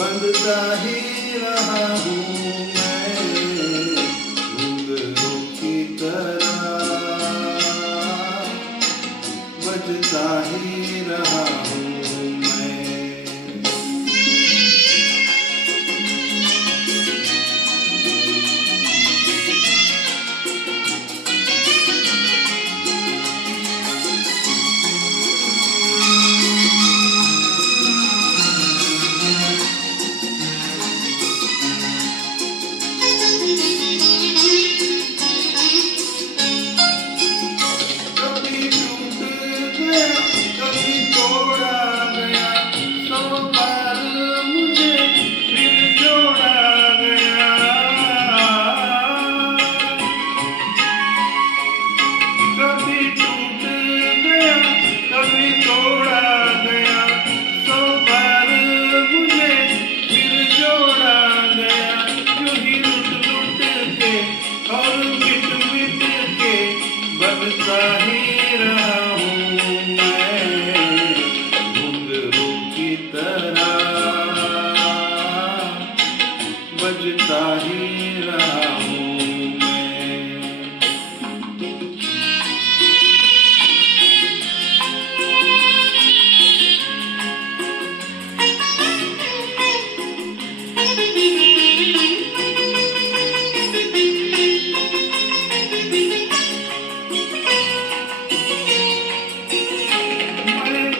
बंधता ही रहा हूँ मैं घुंघरू की तरह, बजता ही रहा हूँ मैं। बजता ही रहा हूँ मैं घुंघरू की तरह, बजता ही रहा हूँ मैं।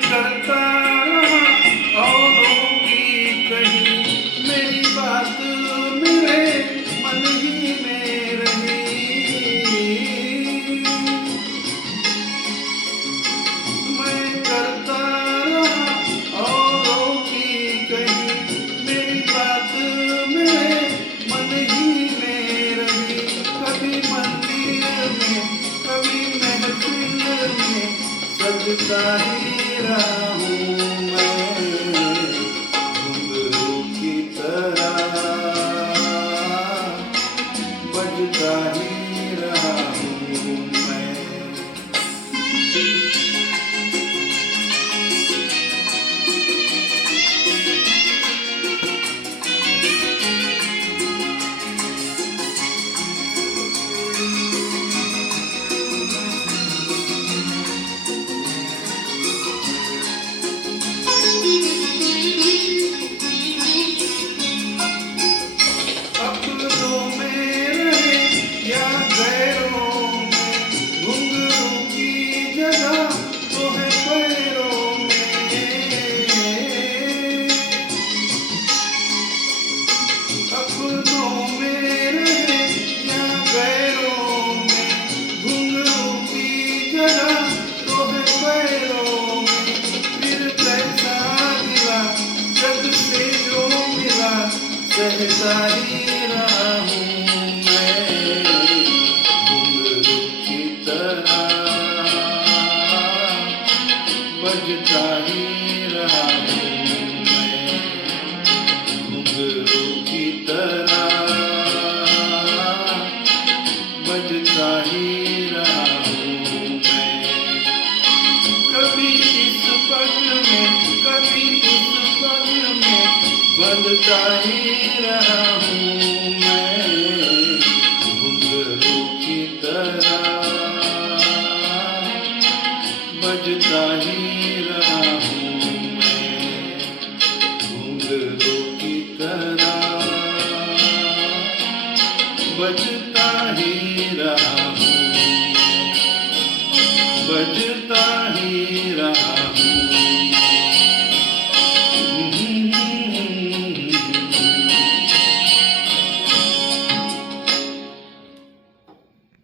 करता रहा औरों की कही, मेरी बात मेरे मन ही में रही। मैं करता रहा औरों की कही, मेरी बात मेरे मन ही में रही। कभी मंदिर में कभी महफिल में सजता ही रहा हूँ मैं घुंघरू की तरह, बजता ही रहा हूँ मैं। सहता ही रहा हूँ मैं घुंघरू की तरह, बजता ही रहा हूँ मैं घुंघरू की तरह, बजता ही रहा हूँ मैं। कभी इस पग में कभी उस पग में बंधता ही रहा हूँ मैं।